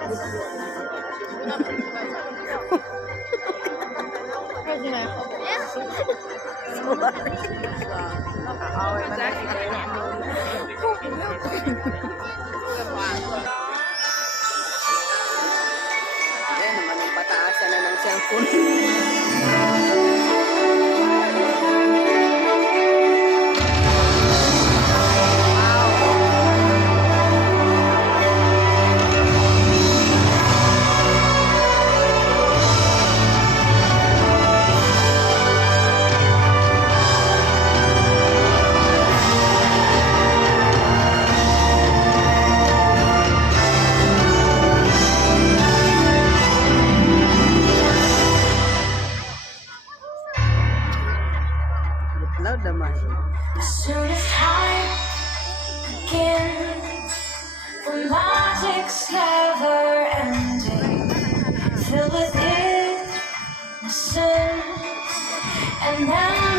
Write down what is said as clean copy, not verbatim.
Ayan naman ang pataasan na ng cellphone. Loud naman. As soon as time begins, the magic's never ending. Filled with innocence, and then